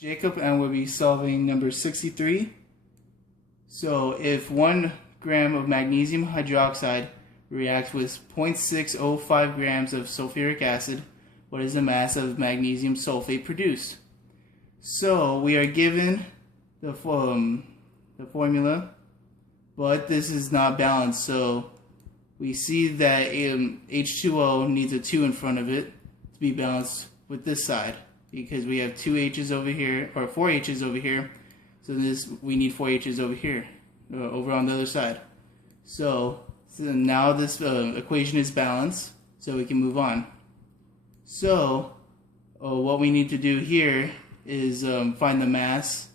Jacob, and we'll be solving number 63. So if 1 gram of magnesium hydroxide reacts with 0.605 grams of sulfuric acid, what is the mass of magnesium sulfate produced? So we are given the formula, but this is not balanced. So we see that H2O needs a 2 in front of it to be balanced with this side, because we have 2 H's over here, or 4 H's over here. So we need 4 H's over here, over on the other side. So now this equation is balanced, so we can move on. So what we need to do here is find the mass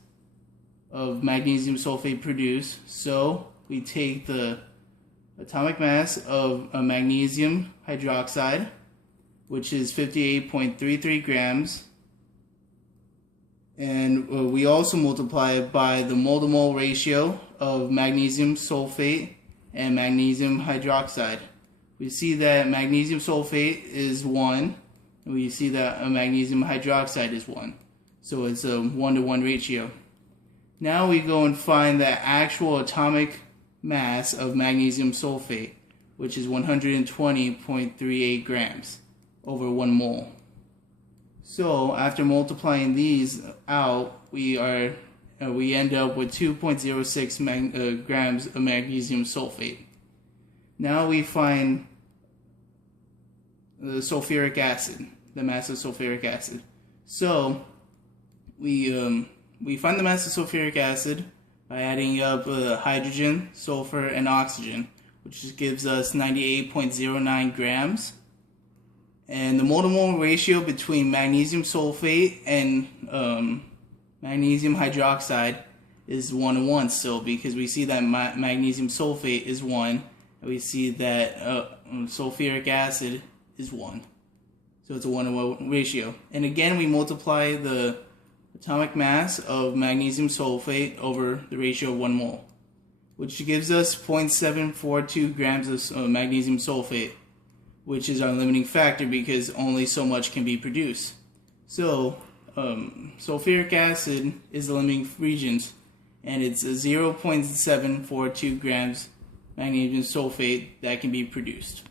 of magnesium sulfate produced. So we take the atomic mass of a magnesium hydroxide, which is 58.33 grams, and we also multiply it by the mole-to-mole ratio of magnesium sulfate and magnesium hydroxide. We see that magnesium sulfate is 1, and we see that magnesium hydroxide is 1. So it's a 1-to-1 ratio. Now we go and find the actual atomic mass of magnesium sulfate, which is 120.38 grams over 1 mole. So after multiplying these out, we end up with 2.06 grams of magnesium sulfate. Now we find the sulfuric acid, the mass of sulfuric acid. So we find the mass of sulfuric acid by adding up hydrogen, sulfur, and oxygen, which gives us 98.09 grams. And the mole-to-mole ratio between magnesium sulfate and magnesium hydroxide is 1-to-1 still, because we see that magnesium sulfate is 1, and we see that sulfuric acid is 1. So it's a 1-to-1 ratio. And again, we multiply the atomic mass of magnesium sulfate over the ratio of 1 mole, which gives us 0.742 grams of magnesium sulfate, which is our limiting factor because only so much can be produced. So sulfuric acid is the limiting reagent, and it's a 0.742 grams magnesium sulfate that can be produced.